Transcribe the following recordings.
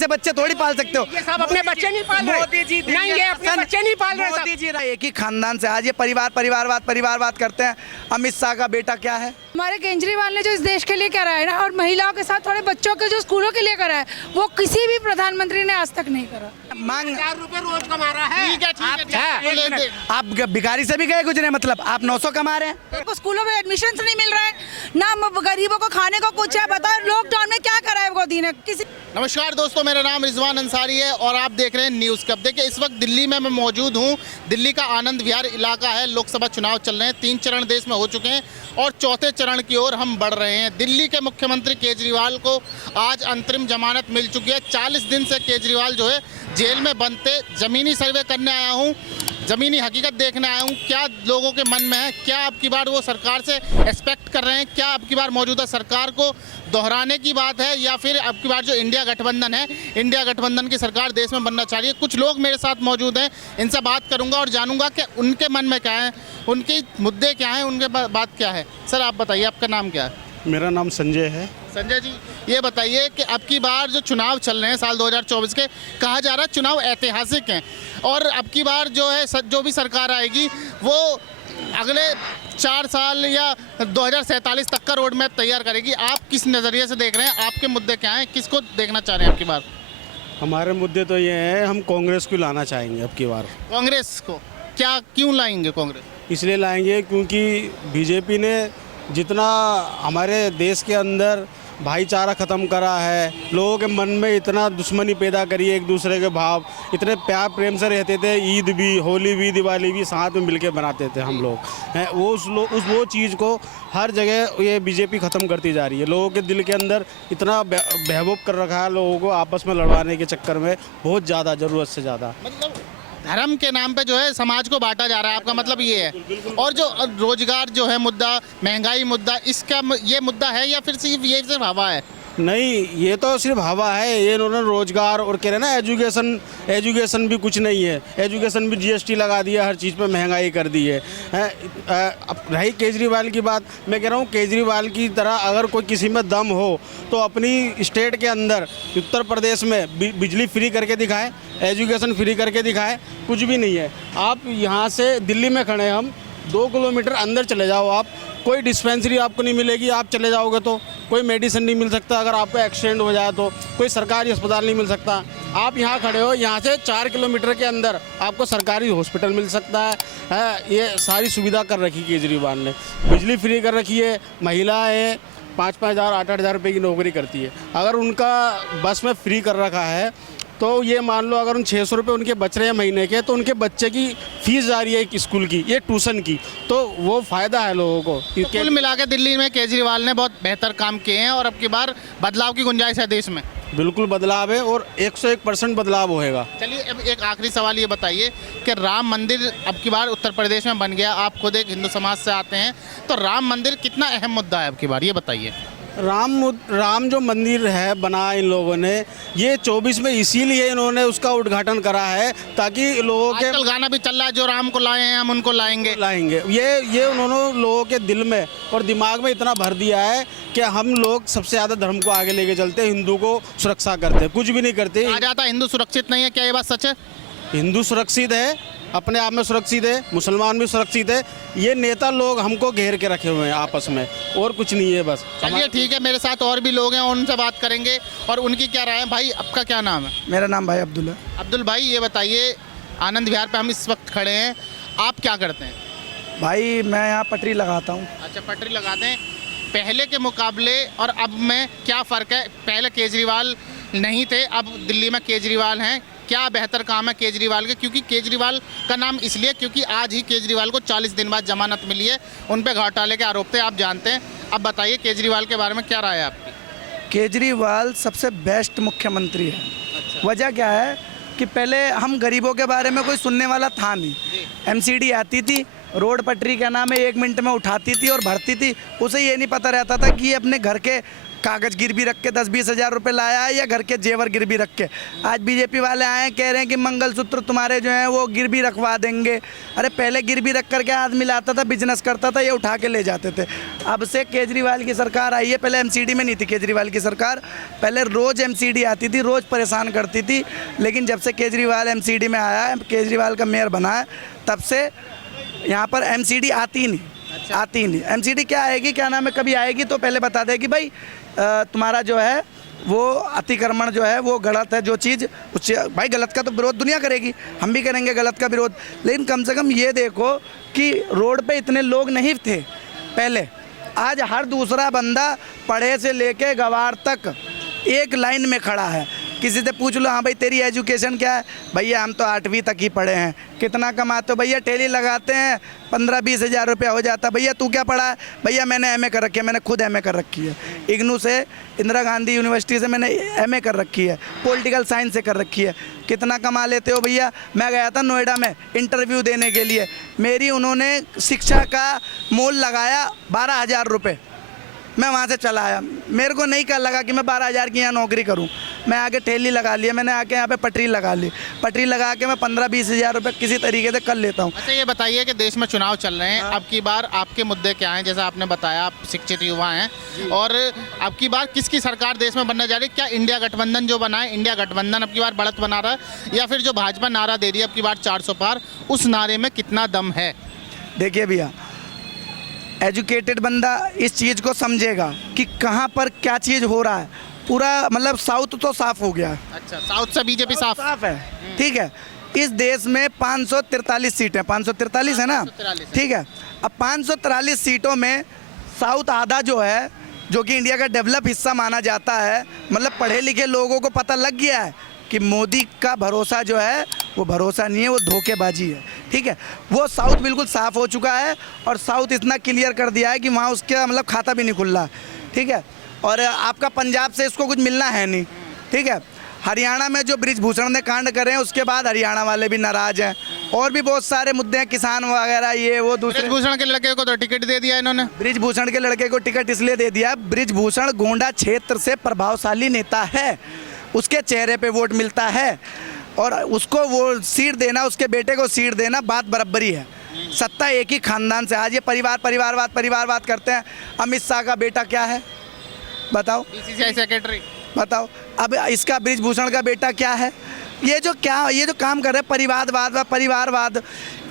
से बच्चे थोड़ी पाल सकते हो। ये सब अपने बच्चे नहीं पाल रहे। मोदी जी नहीं, ये अपने बच्चे नहीं पाल रहे। मोदी जी एक ही खानदान से आज ये परिवारवाद करते हैं। अमित शाह का बेटा क्या है? हमारे केजरीवाल ने जो इस देश के लिए करा है ना, और महिलाओं के साथ थोड़े बच्चों के जो स्कूलों के लिए करा है, वो किसी भी प्रधानमंत्री ने आज तक नहीं करा। मांग 1000 रुपए रोज कमा रहा है। ठीक है। आप भिखारी से भी गए गुजरे, मतलब आप 900 कमा रहे हैं। आपको स्कूलों में एडमिशन नहीं मिल रहा है ना, गरीबों को खाने को कुछ है। बताओ लॉकडाउन में क्या करा है मोदी ने? किसी नमस्कार दोस्तों, मेरा नाम रिजवान अंसारी है और आप देख रहे हैं न्यूज़ कप। देखिए इस वक्त दिल्ली में मैं मौजूद हूँ। दिल्ली का आनंद विहार इलाका है। लोकसभा चुनाव चल रहे हैं, 3 चरण देश में हो चुके हैं और चौथे चरण की ओर हम बढ़ रहे हैं। दिल्ली के मुख्यमंत्री केजरीवाल को आज अंतरिम जमानत मिल चुकी है। 40 दिन से केजरीवाल जो है जेल में बंद थे। ज़मीनी सर्वे करने आया हूँ, ज़मीनी हकीकत देखने आया हूँ, क्या लोगों के मन में है, क्या अब की बार वो सरकार से एक्सपेक्ट कर रहे हैं, क्या अब की बार मौजूदा सरकार को दोहराने की बात है या फिर अब की बार जो इंडिया गठबंधन है, इंडिया गठबंधन की सरकार देश में बनना चाह रही है। कुछ लोग मेरे साथ मौजूद हैं, इनसे बात करूंगा और जानूंगा कि उनके मन में क्या है, उनके मुद्दे क्या हैं, उनके बात क्या है। सर आप बताइए, आपका नाम क्या है? मेरा नाम संजय है। संजय जी, ये बताइए कि अब की बार जो चुनाव चल रहे हैं साल 2024 के, कहा जा रहा है चुनाव ऐतिहासिक हैं और अब की बार जो है जो भी सरकार आएगी वो अगले 4 साल या 2047 तक का रोड मैप तैयार करेगी। आप किस नज़रिए से देख रहे हैं, आपके मुद्दे क्या हैं, किसको देखना चाह रहे हैं अब की बार? हमारे मुद्दे तो ये हैं, हम कांग्रेस को लाना चाहेंगे अब की बार। कांग्रेस को क्या, क्यों लाएंगे कांग्रेस? इसलिए लाएंगे क्योंकि बीजेपी ने जितना हमारे देश के अंदर भाईचारा ख़त्म करा है, लोगों के मन में इतना दुश्मनी पैदा करी है, एक दूसरे के भाव, इतने प्यार प्रेम से रहते थे। ईद भी, होली भी, दिवाली भी साथ में मिलके मनाते थे हम लोग हैं। वो चीज़ को हर जगह ये बीजेपी ख़त्म करती जा रही है। लोगों के दिल के अंदर इतना बहबूब कर रखा है, लोगों को आपस में लड़वाने के चक्कर में बहुत ज़्यादा, ज़रूरत से ज़्यादा। मतलब धर्म के नाम पे जो है समाज को बांटा जा रहा है, आपका मतलब ये है? और जो रोजगार जो है मुद्दा, महंगाई मुद्दा, इसका ये मुद्दा है या फिर सिर्फ हवा है? नहीं, ये तो सिर्फ हवा है। ये इन्होंने रोजगार और कह रहे ना एजुकेशन भी कुछ नहीं है। एजुकेशन भी जीएसटी लगा दिया, हर चीज़ पे महंगाई कर दी है। अब रही केजरीवाल की बात, मैं कह रहा हूँ केजरीवाल की तरह अगर कोई किसी में दम हो तो अपनी स्टेट के अंदर उत्तर प्रदेश में बिजली फ्री करके दिखाए, एजुकेशन फ्री करके दिखाए। कुछ भी नहीं है। आप यहाँ से दिल्ली में खड़े, हम 2 किलोमीटर अंदर चले जाओ, आप कोई डिस्पेंसरी आपको नहीं मिलेगी। आप चले जाओगे तो कोई मेडिसिन नहीं मिल सकता, अगर आपको एक्सीडेंट हो जाए तो कोई सरकारी अस्पताल नहीं मिल सकता। आप यहाँ खड़े हो, यहाँ से 4 किलोमीटर के अंदर आपको सरकारी हॉस्पिटल मिल सकता है। ये सारी सुविधा कर रखी केजरीवाल ने। बिजली फ्री कर रखी है, महिलाएँ 5-5 हज़ार 8-8 हज़ार रुपये की नौकरी करती है। अगर उनका बस में फ्री कर रखा है तो ये मान लो अगर उन 600 रुपये उनके बच रहे हैं महीने के, तो उनके बच्चे की फीस जा रही है एक स्कूल की, ये ट्यूशन की, तो वो फ़ायदा है लोगों को। तो कुल मिला के दिल्ली में केजरीवाल ने बहुत बेहतर काम किए हैं और अब की बार बदलाव की गुंजाइश है देश में। बिल्कुल बदलाव है और 101% बदलाव होएगा। चलिए अब एक आखिरी सवाल ये बताइए कि राम मंदिर अब की बार उत्तर प्रदेश में बन गया। आप खुद एक हिंदू समाज से आते हैं, तो राम मंदिर कितना अहम मुद्दा है अब की बार, ये बताइए। राम जो मंदिर है बना इन लोगों ने, ये 24 में इसीलिए इन्होंने उसका उद्घाटन करा है ताकि लोगों के, आजकल गाना भी चल रहा है, जो राम को लाए हैं हम उनको लाएंगे। ये उन्होंने लोगों के दिल में और दिमाग में इतना भर दिया है कि हम लोग सबसे ज़्यादा धर्म को आगे लेके चलते हैं, हिंदू को सुरक्षा करते हैं, कुछ भी नहीं करते। कहा जाता है हिंदू सुरक्षित नहीं है, क्या ये बात सच है? हिंदू सुरक्षित है, अपने आप में सुरक्षित है, मुसलमान भी सुरक्षित है। ये नेता लोग हमको घेर के रखे हुए हैं आपस में, और कुछ नहीं है बस। चलिए ठीक है, मेरे साथ और भी लोग हैं, उनसे बात करेंगे और उनकी क्या राय है। भाई आपका क्या नाम है? मेरा नाम भाई अब्दुल है। अब्दुल भाई, ये बताइए, आनंद विहार पे हम इस वक्त खड़े हैं, आप क्या करते हैं? भाई मैं यहाँ पटरी लगाता हूँ। अच्छा, पटरी लगाते हैं। पहले के मुकाबले और अब में क्या फ़र्क है? पहले केजरीवाल नहीं थे, अब दिल्ली में केजरीवाल हैं। क्या बेहतर काम है केजरीवाल के? क्योंकि केजरीवाल का नाम इसलिए क्योंकि आज ही केजरीवाल को 40 दिन बाद जमानत मिली है। उन पे घोटाले के आरोप थे, आप जानते हैं। अब बताइए केजरीवाल के बारे में क्या राय है आपकी? केजरीवाल सबसे बेस्ट मुख्यमंत्री है। अच्छा। वजह क्या है कि पहले हम गरीबों के बारे में कोई सुनने वाला था नहीं। एमसीडी आती थी, रोड पटरी क्या नाम है 1 मिनट में उठाती थी और भरती थी। उसे ये नहीं पता रहता था कि ये अपने घर के कागज गिरवी रख के 10-20 हज़ार रुपये लाया है या घर के जेवर गिरवी रख के। आज बीजेपी वाले आए हैं, कह रहे हैं कि मंगलसूत्र तुम्हारे जो हैं वो गिरवी रखवा देंगे। अरे पहले गिरवी रख करके आदमी लाता था, बिजनेस करता था, ये उठा के ले जाते थे। अब से केजरीवाल की सरकार आई है, पहले एमसीडी में नहीं थी केजरीवाल की सरकार, पहले रोज़ एमसीडी आती थी, रोज़ परेशान करती थी। लेकिन जब से केजरीवाल एमसीडी में आया है, केजरीवाल का मेयर बना है, तब से यहाँ पर एमसीडी आती ही नहीं। आती ही नहीं। एमसीडी क्या आएगी, क्या नाम है, कभी आएगी तो पहले बता देगी भाई तुम्हारा जो है वो अतिक्रमण जो है वो गलत है, जो चीज़ उससे भाई गलत का तो विरोध दुनिया करेगी, हम भी करेंगे गलत का विरोध। लेकिन कम से कम ये देखो कि रोड पे इतने लोग नहीं थे पहले, आज हर दूसरा बंदा पढ़े से लेके गवार तक एक लाइन में खड़ा है। किसी से पूछ लो, हाँ भाई तेरी एजुकेशन क्या है, भैया हम तो 8वीं तक ही पढ़े हैं। कितना कमाते हो, भैया ठेली लगाते हैं 15-20 हज़ार रुपया हो जाता। भैया तू क्या पढ़ा है, भैया मैंने एमए कर रखी है, मैंने खुद एमए कर रखी है, इग्नू से, इंदिरा गांधी यूनिवर्सिटी से मैंने एमए कर रखी है, पॉलिटिकल साइंस से कर रखी है। कितना कमा लेते हो भैया। मैं गया था नोएडा में इंटरव्यू देने के लिए, मेरी उन्होंने शिक्षा का मोल लगाया 12,000 रुपये। मैं वहाँ से चला आया, मेरे को नहीं लगा कि मैं 12,000 की यहाँ नौकरी करूँ। मैं आके ठेली लगा लिया, मैंने आके यहाँ पे पटरी लगा ली, पटरी लगा के मैं 15-20 हज़ार रुपये किसी तरीके से कर लेता हूँ। अच्छा ये बताइए कि देश में चुनाव चल रहे हैं, अब की बार आपके मुद्दे क्या हैं? जैसा आपने बताया आप शिक्षित युवा हैं, और अब की बार किसकी सरकार देश में बनने जा रही है? क्या इंडिया गठबंधन जो बना है, इंडिया गठबंधन अब की बार बढ़त बना रहा है, या फिर जो भाजपा नारा दे रही है अब की बार 400 पार, उस नारे में कितना दम है? देखिए भैया, एजुकेटेड बंदा इस चीज़ को समझेगा कि कहाँ पर क्या चीज़ हो रहा है। पूरा मतलब साउथ तो साफ हो गया। अच्छा, साउथ से बीजेपी साफ है, ठीक है। इस देश में 543 सीटें, 543 है ना, ठीक है। अब 543 सीटों में साउथ आधा जो है, जो कि इंडिया का डेवलप हिस्सा माना जाता है, मतलब पढ़े लिखे लोगों को पता लग गया है कि मोदी का भरोसा जो है वो भरोसा नहीं है, वो धोखेबाजी है, ठीक है। वो साउथ बिल्कुल साफ़ हो चुका है, और साउथ इतना क्लियर कर दिया है कि वहाँ उसका मतलब खाता भी नहीं खुल रहा, ठीक है। और आपका पंजाब से इसको कुछ मिलना है नहीं, ठीक है। हरियाणा में जो बृजभूषण ने कांड करे हैं उसके बाद हरियाणा वाले भी नाराज़ हैं, और भी बहुत सारे मुद्दे हैं, किसान वगैरह ये वो। दूसरे बृजभूषण के लड़के को तो टिकट दे दिया इन्होंने। बृजभूषण के लड़के को टिकट इसलिए दे दिया, बृजभूषण गोंडा क्षेत्र से प्रभावशाली नेता है, उसके चेहरे पे वोट मिलता है, और उसको वो सीट देना, उसके बेटे को सीट देना बात बराबरी है। सत्ता एक ही खानदान से। आज ये परिवारवाद करते हैं। अमित शाह का बेटा क्या है बताओ, बीसीसीआई सेक्रेटरी बताओ। अब इसका बृजभूषण का बेटा क्या है। ये जो काम कर रहे हैं परिवारवाद,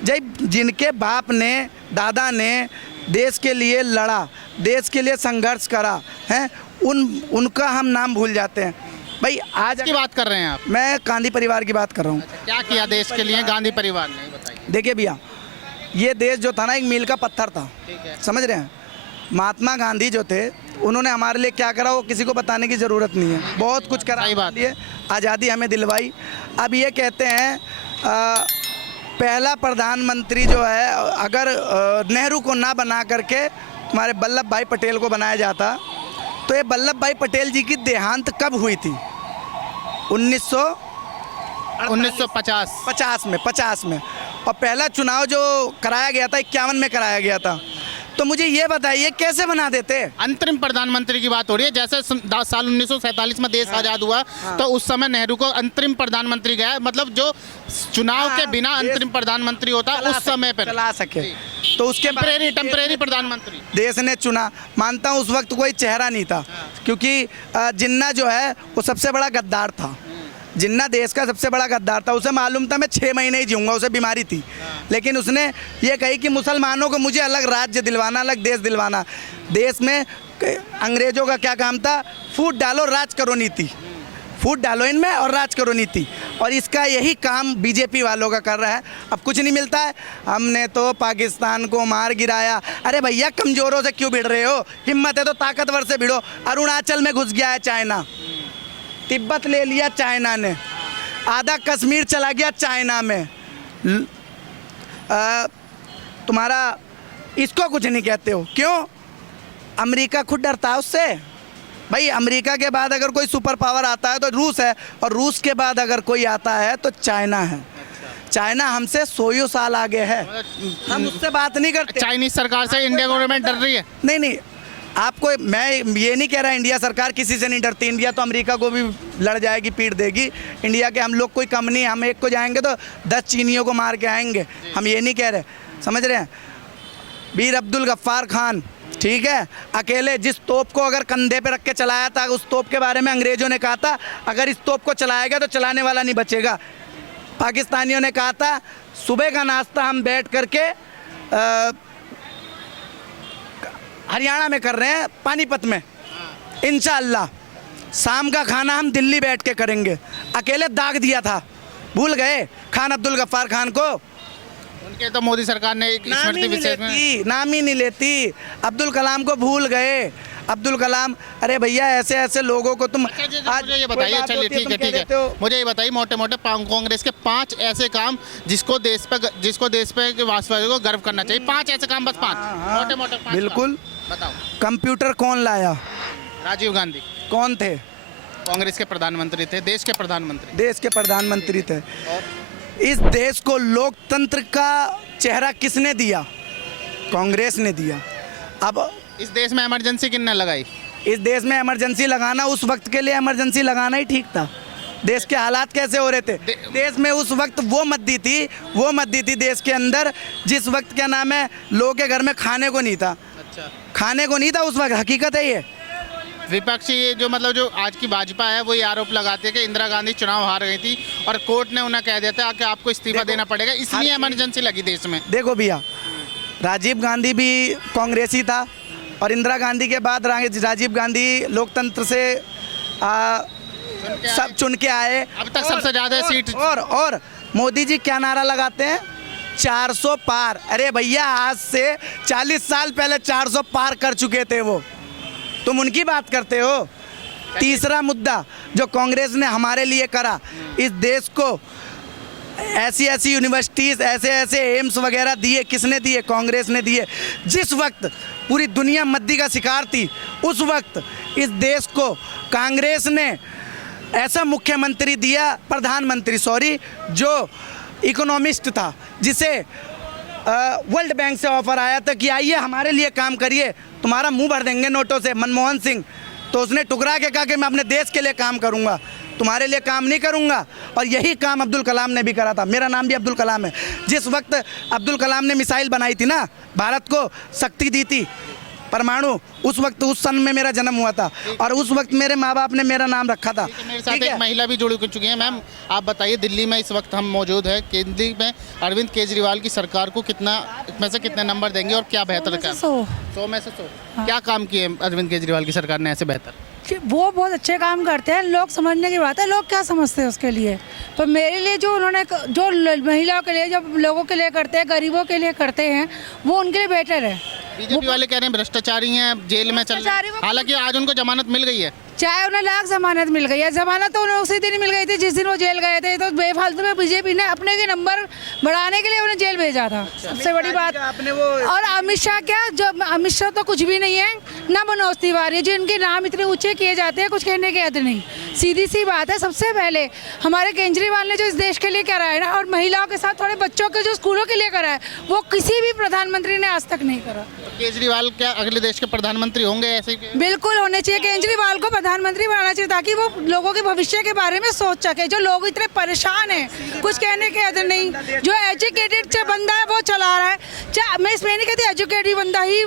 जब जिनके बाप ने दादा ने देश के लिए लड़ा, देश के लिए संघर्ष करा है, उनका हम नाम भूल जाते हैं। भाई आज की बात कर रहे हैं आप? मैं गांधी परिवार की बात कर रहा हूँ। अच्छा, क्या किया देश के लिए गांधी परिवार ने, बताइए। देखिए भैया, ये देश जो था ना एक मील का पत्थर था, समझ रहे हैं। महात्मा गांधी जो थे उन्होंने हमारे लिए क्या करा वो किसी को बताने की ज़रूरत नहीं है, बहुत कुछ करा हमारे लिए, आज़ादी हमें दिलवाई। अब ये कहते हैं पहला प्रधानमंत्री जो है अगर नेहरू को ना बना करके हमारे वल्लभ भाई पटेल को बनाया जाता, तो ये वल्लभ भाई पटेल जी की देहांत कब हुई थी? 1950 में। और पहला चुनाव जो कराया गया था 51 में कराया गया था। तो मुझे ये बताइए कैसे बना देते? अंतरिम प्रधानमंत्री की बात हो रही है। जैसे साल 1947 में देश आज़ाद हुआ, तो उस समय नेहरू को अंतरिम प्रधानमंत्री गया, मतलब जो चुनाव के बिना अंतरिम प्रधानमंत्री होता उस समय पर चला सके, तो उसके टेम्परेरी प्रधानमंत्री देश ने चुना। मानता हूँ उस वक्त कोई चेहरा नहीं था, क्योंकि जिन्ना जो है वो सबसे बड़ा गद्दार था। जिन्ना देश का सबसे बड़ा गद्दार था। उसे मालूम था मैं 6 महीने ही जीऊँगा, उसे बीमारी थी, लेकिन उसने ये कही कि मुसलमानों को मुझे अलग राज्य दिलवाना, अलग देश दिलवाना। देश में अंग्रेज़ों का क्या काम था? फूट डालो राज करो नीति, फूट डालो इनमें और राज करो नीति। और इसका यही काम बीजेपी वालों का कर रहा है। अब कुछ नहीं मिलता है। हमने तो पाकिस्तान को मार गिराया। अरे भैया कमज़ोरों से क्यों भिड़ रहे हो? हिम्मत है तो ताकतवर से भिड़ो। अरुणाचल में घुस गया है चाइना, तिब्बत ले लिया चाइना ने, आधा कश्मीर चला गया चाइना में। तुम्हारा इसको कुछ नहीं कहते हो, क्यों? अमेरिका खुद डरता है उससे। भाई अमेरिका के बाद अगर कोई सुपर पावर आता है तो रूस है, और रूस के बाद अगर कोई आता है तो चाइना है। चाइना हमसे 100 साल आगे है, हम उससे बात नहीं करते। चाइनीज सरकार से इंडिया गवर्नमेंट डर रही है? नहीं, आपको मैं ये नहीं कह रहा इंडिया सरकार किसी से नहीं डरती, इंडिया तो अमेरिका को भी लड़ जाएगी, पीट देगी। इंडिया के हम लोग कोई कम नहीं, हम एक को जाएंगे तो 10 चीनियों को मार के आएंगे, हम ये नहीं कह रहे, समझ रहे हैं। वीर अब्दुल गफ्फार खान, ठीक है, अकेले जिस तोप को अगर कंधे पे रख के चलाया था, उस तोप के बारे में अंग्रेज़ों ने कहा था अगर इस तोप को चलाया गया तो चलाने वाला नहीं बचेगा। पाकिस्तानियों ने कहा था सुबह का नाश्ता हम बैठ करके हरियाणा में कर रहे हैं, पानीपत में, इंशाअल्लाह शाम का खाना हम दिल्ली बैठ के करेंगे। अकेले दाग दिया था, भूल गए खान अब्दुल गफ्फार खान को। उनके तो मोदी सरकार ने एक स्मृति विशेष में नाम ही नहीं लेती। अब्दुल कलाम को भूल गए, अब्दुल कलाम, अरे भैया ऐसे ऐसे लोगों को तुम आज मुझे ये बताइए, चलिए ठीक है, मुझे ये बताइए मोटे मोटे कांग्रेस के 5 ऐसे काम जिसको देश पे के वास्तव को गर्व करना चाहिए, 5 ऐसे काम, बस 5 मोटे मोटे 5 बिल्कुल बताओ। कंप्यूटर कौन लाया? राजीव गांधी कौन थे? कांग्रेस के प्रधानमंत्री थे, देश के प्रधानमंत्री। देश के प्रधानमंत्री थे। इस देश को लोकतंत्र का चेहरा किसने दिया? कांग्रेस ने दिया। अब इस देश में इमरजेंसी किसने लगाई? इस देश में इमरजेंसी लगाना, उस वक्त के लिए इमरजेंसी लगाना ही ठीक था। देश के हालात कैसे हो रहे थे, देश में उस वक्त वो मद्दी थी देश के अंदर जिस वक्त क्या नाम है लोगों के घर में खाने को नहीं था। अच्छा, खाने को नहीं था उस वक्त, हकीकत है ये। विपक्षी जो मतलब जो आज की भाजपा है वो ये आरोप लगाते हैं कि इंदिरा गांधी चुनाव हार गई थी और कोर्ट ने उन्हें कह दिया था कि आपको इस्तीफा देना पड़ेगा, इसलिए इमरजेंसी लगी देश में। देखो भैया, राजीव गांधी भी कांग्रेसी था और इंदिरा गांधी के बाद राजीव गांधी लोकतंत्र से सब चुन के आए। अब तक सबसे ज्यादा सीट और मोदी जी क्या नारा लगाते हैं? 400 पार। अरे भैया, आज से 40 साल पहले 400 पार कर चुके थे वो, तुम उनकी बात करते हो। तीसरा मुद्दा जो कांग्रेस ने हमारे लिए करा, इस देश को ऐसी ऐसी यूनिवर्सिटीज़, ऐसे ऐसे एम्स वगैरह दिए, किसने दिए? कांग्रेस ने दिए। जिस वक्त पूरी दुनिया मद्दी का शिकार थी, उस वक्त इस देश को कांग्रेस ने ऐसा मुख्यमंत्री दिया, प्रधानमंत्री सॉरी, जो इकोनॉमिस्ट था, जिसे वर्ल्ड बैंक से ऑफर आया था कि आइए हमारे लिए काम करिए, तुम्हारा मुंह भर देंगे नोटों से। मनमोहन सिंह, तो उसने टुकरा के कहा कि मैं अपने देश के लिए काम करूंगा, तुम्हारे लिए काम नहीं करूंगा। और यही काम अब्दुल कलाम ने भी करा था। मेरा नाम भी अब्दुल कलाम है। जिस वक्त अब्दुल कलाम ने मिसाइल बनाई थी ना, भारत को शक्ति दी थी परमाणु, उस वक्त उस सन में मेरा जन्म हुआ था और उस वक्त मेरे माँ बाप ने मेरा नाम रखा था। मेरे साथ एक महिला भी जुड़ चुकी है। मैम, आप बताइए, दिल्ली में इस वक्त हम मौजूद है, केंद्र में अरविंद केजरीवाल की सरकार को में से कितने नंबर देंगे और क्या बेहतर काम? 100 में से 100। क्या काम किए अरविंद केजरीवाल की सरकार ने ऐसे बेहतर? वो बहुत अच्छे काम करते हैं, लोग समझने की बात है, लोग क्या समझते हैं उसके लिए। पर मेरे लिए जो उन्होंने जो महिलाओं के लिए, जो लोगों के लिए करते हैं, गरीबों के लिए करते हैं, वो उनके लिए बेटर है। बीजेपी वाले कह रहे हैं भ्रष्टाचारी हैं, जेल में चल रहे हैं, हालांकि आज उनको जमानत मिल गई है। चाहे उन्हें लाख जमानत मिल गई है, जमानत तो उन्हें उसी दिन मिल गई थी जिस दिन वो जेल गए थे। तो बेफालतू में बीजेपी ने अपने के नंबर बढ़ाने के लिए उन्हें जेल भेजा था, सबसे बड़ी बात। और अमित शाह क्या, जो अमित शाह तो कुछ भी नहीं है, ना मनोज तिवारी, जिनके नाम इतने ऊंचे किए जाते हैं, कुछ कहने के हद नहीं। सीधी सी बात है, सबसे पहले हमारे केजरीवाल ने जो इस देश के लिए करा है ना, और महिलाओं के साथ थोड़े बच्चों के जो स्कूलों के लिए करा है, वो किसी भी प्रधानमंत्री ने आज तक नहीं करा। केजरीवाल क्या अगले देश के प्रधानमंत्री होंगे? ऐसे बिल्कुल होने चाहिए, केजरीवाल को प्रधानमंत्री बनाना चाहिए ताकि वो लोगों के भविष्य के बारे में सोच सके। जो लोग इतने परेशान हैं, कुछ कहने के हद नहीं। जो एजुकेटेड बंदा है वो चला रहा है। मैं इसमें नहीं कहती एजुकेटेड बंदा ही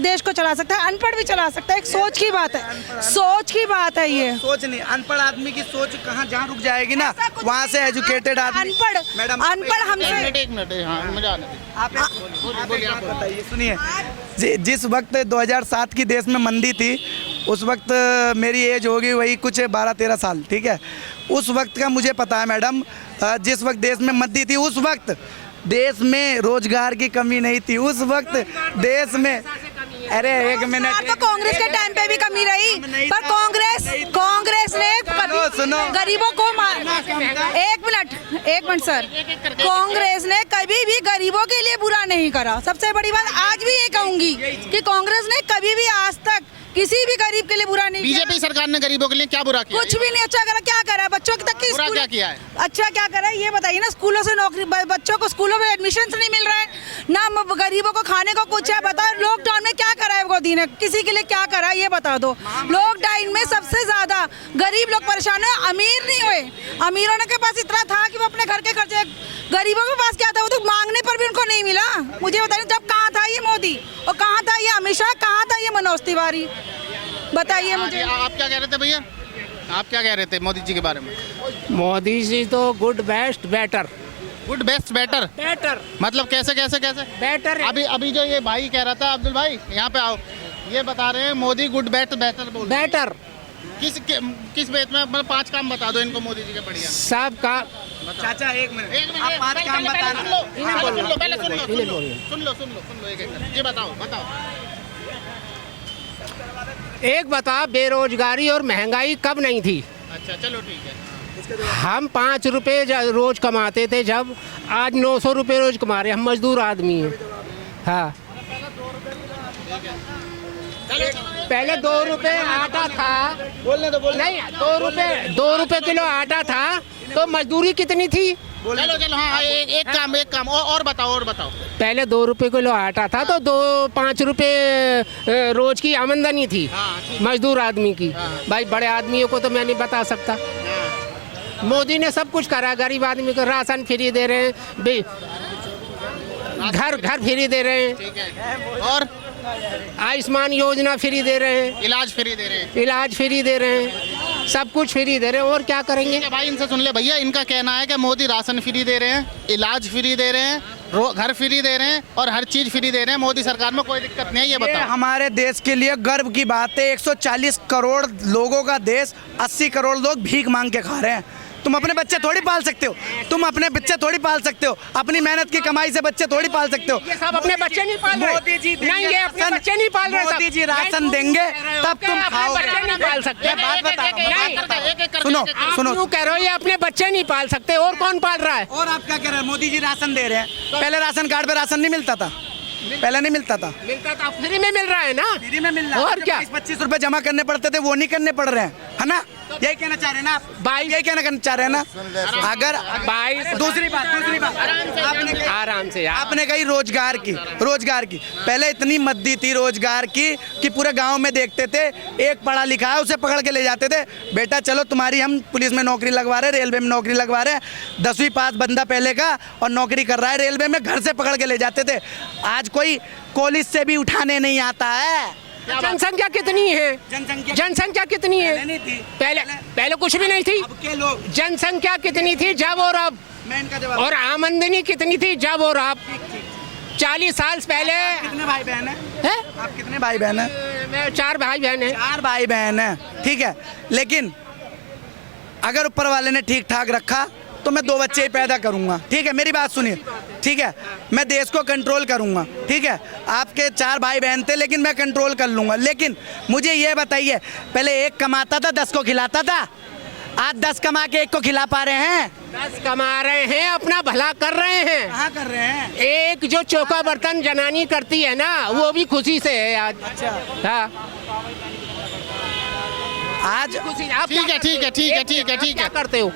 देश को चला सकता है, अनपढ़ भी चला सकता है। एक सोच की बात है, सोच की बात है ये। सोच नहीं, अनपढ़ आदमी की सोच कहाँ जहाँ रुक जाएगी ना, वहाँ से एजुकेटेड आदमी। अनपढ़ हमसे। एक मिनट, हाँ मुझे आने दीजिए। आप बताइए, सुनिए, जिस वक्त 2007 की देश में मंदी थी, उस वक्त मेरी एज होगी वही कुछ 12-13 साल, ठीक है। उस वक्त का मुझे पता है मैडम, जिस वक्त देश में मंदी थी, उस वक्त देश में रोजगार की कमी नहीं थी। उस वक्त देश में, अरे एक मिनट, तो कांग्रेस के टाइम पे भी कमी रही, पर कांग्रेस ने सुनो, गरीबों को एक मिनट सर, कांग्रेस ने कभी भी गरीबों के लिए बुरा नहीं करा। सबसे बड़ी बात आज भी ये कहूंगी कि कांग्रेस ने कभी भी आज तक किसी भी गरीब के लिए बुरा नहीं किया। बीजेपी सरकार ने गरीबों के लिए क्या बुरा किया? कुछ भी नहीं अच्छा करा। क्या करा? बच्चों तक की बुरा क्या किया है? अच्छा क्या करा ये बताइए ना। स्कूलों से नौकरी, बच्चों को स्कूलों में एडमिशन नहीं मिल रहा है, ना गरीबों को खाने को कुछ है। बताओ लॉकडाउन में क्या करा है मोदी ने, किसी के लिए क्या करा है ये बता दो। लॉकडाउन में सबसे ज्यादा गरीब लोग परेशान है, अमीर नहीं हुए। अमीरों के पास इतना था कि वो अपने घर के खर्चे, गरीबों के पास क्या था वो तो मांगने पर भी उनको नहीं मिला। मुझे बताइए जब कहाँ था ये मोदी और कहाँ था ये अमित शाह, कहाँ था ये मनोज तिवारी, बताइए मुझे। आप क्या कह रहे थे भैया, आप क्या कह रहे थे मोदी जी के बारे में? मोदी जी तो good best better good best better better मतलब कैसे कैसे कैसे? बेटर अभी जो ये भाई कह रहा था, अब्दुल भाई यहाँ पे आओ, ये बता रहे हैं मोदी गुड बेस्ट बेटर बोल रहे हैं। बेटर किस बेस में? मतलब 5 काम बता दो इनको मोदी जी के बढ़िया। सब का चाचा एक मिनट, आप 5 पहले- काम पहले बता सुन लो, रहे पहले सुन लो, पहले सुन लो, सुन लो एक एक। ये बताओ एक बता, बेरोजगारी और महंगाई कब नहीं थी? अच्छा चलो ठीक है। हम 5 रुपए रोज कमाते थे जब, आज 900 रुपए रोज कमा रहे हैं। हम मजदूर आदमी हैं। हाँ, पहले 2 रुपए आटा था, बोलने दो नहीं 2 रुपए किलो आटा था तो मजदूरी कितनी थी? चलो हाँ एक काम और बताओ पहले 2 रुपए किलो आटा था तो 5 रुपए रोज की आमदनी थी मजदूर आदमी की। भाई बड़े आदमियों को तो मैं नहीं बता सकता। मोदी ने सब कुछ करा, गरीब आदमी को राशन फ्री दे रहे हैं, घर फ्री दे रहे हैं, और आयुष्मान योजना फ्री दे रहे हैं, इलाज फ्री दे रहे हैं। इलाज फ्री दे रहे हैं, सब कुछ फ्री दे रहे हैं। और क्या करेंगे? ठीक है भाई, इनसे सुन ले भैया, इनका कहना है कि मोदी राशन फ्री दे रहे हैं, इलाज फ्री दे रहे हैं, घर फ्री दे रहे हैं और हर चीज फ्री दे रहे हैं। मोदी सरकार में कोई दिक्कत नहीं है, ये ये बताओ। हमारे देश के लिए गर्व की बात है। 140 करोड़ लोगों का देश, 80 करोड़ लोग भीख मांग के खा रहे हैं। तुम अपने बच्चे थोड़ी पाल सकते हो, अपनी मेहनत की कमाई से बच्चे थोड़ी पाल सकते हो। ये सब अपने बच्चे नहीं पाल रहे। मोदी जी नहीं, ये अपने बच्चे नहीं पाल रहे। मोदी जी राशन देंगे तब तुम खाओगे। बच्चे नहीं पाल सकते। मैं बात बता रहा हूं, सुनो आप सुनो। क्यों कह रहे हो ये अपने बच्चे नहीं पाल सकते? और कौन पाल रहा है? और आप क्या कह रहे हैं? मोदी जी राशन दे रहे हैं, पहले राशन कार्ड पे राशन नहीं मिलता था, पहले नहीं मिलता था, मिलता था, फ्री में मिल रहा है ना। फ्री में मिल रहा है। और क्या? 25 रुपए जमा करने पड़ते थे, वो नहीं करने पड़ रहे हैं, है ना? यही कहना चाह रहे हैं ना आप? भाई यही कहना चाह रहे हैं ना? अगर दूसरी बात आराम से आपने कही रोजगार की पहले इतनी मद्दी थी रोजगार की कि पूरे गांव में देखते थे एक पढ़ा लिखा है उसे पकड़ के ले जाते थे, बेटा चलो तुम्हारी हम पुलिस में नौकरी लगवा रहे, रेलवे में नौकरी लगवा रहे। 10वीं पास बंदा पहले का और नौकरी कर रहा है रेलवे में, घर से पकड़ के ले जाते थे। आज कोई कॉलेज से भी उठाने नहीं आता है। जनसंख्या कितनी है? जनसंख्या कितनी है? पहले नहीं थी। पहले कुछ भी नहीं थी। अब के लोग, जनसंख्या कितनी थी जब और अब? मैं इनका जवाब, और आमदनी कितनी थी जब और अब? 40 साल पहले कितने भाई बहन हैं? है? आप कितने भाई बहन हैं? मैं 4 भाई बहन है। 4 भाई बहन हैं, ठीक है। लेकिन अगर ऊपर वाले ने ठीक ठाक रखा तो मैं 2 बच्चे ही पैदा करूंगा, ठीक है? मेरी बात सुनिए, ठीक है? मैं देश को कंट्रोल करूंगा, ठीक है? आपके 4 भाई बहन थे लेकिन मैं कंट्रोल कर लूंगा। लेकिन मुझे ये बताइए, पहले एक कमाता था 10 को खिलाता था, आज 10 कमा के 1 को खिला पा रहे हैं? 10 कमा रहे हैं, अपना भला कर रहे हैं। कहाँ कर रहे हैं? एक जो चौका बर्तन जनानी करती है ना, वो भी खुशी से है आज। अच्छा, हाँ, आज खुशी। आप ठीक है, ठीक है, ठीक है, ठीक है, ठीक है। क्या करते हो?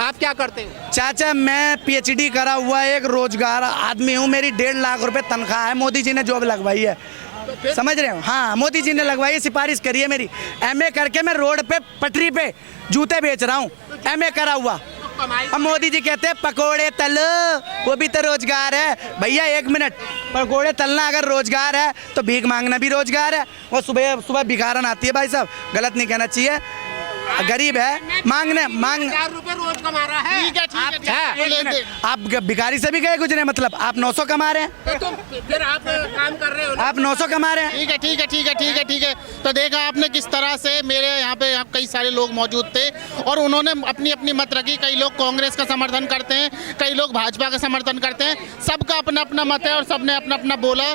आप क्या करते हो? चाचा मैं PhD करा हुआ एक रोजगार आदमी हूँ, मेरी 1.5 लाख रुपए तनख्वाह है, मोदी जी ने जॉब लगवाई है, समझ रहे हो? हाँ, मोदी जी ने लगवाई है, सिफारिश करी है मेरी। MA करके मैं रोड पे पटरी पे जूते बेच रहा हूँ, MA करा हुआ। अब मोदी जी कहते हैं पकोड़े तलो, वो भी तो रोजगार है। भैया 1 मिनट, पकोड़े तलना अगर रोजगार है तो भीख मांगना भी रोजगार है। वो सुबह सुबह भिखारन आती है, भाई साहब गलत नहीं कहना चाहिए, गरीब है, मांग 1000 रुपए रोज कमा रहा है। ठीक है, ठीक है, ठीक है। एक मिनट, आप भिखारी से भी गए गुजरे, मतलब आप 900 कमा रहे हैं, तो फिर आप काम कर रहे हो ना? आप 900 कमा रहे हैं। ठीक है, ठीक है, ठीक है, ठीक है, ठीक है। तो देखा आपने किस तरह से मेरे यहाँ पे कई सारे लोग मौजूद थे और उन्होंने अपनी अपनी मत रखी। कई लोग कांग्रेस का समर्थन करते हैं, कई लोग भाजपा का समर्थन करते हैं, सबका अपना अपना मत है और सबने अपना अपना बोला।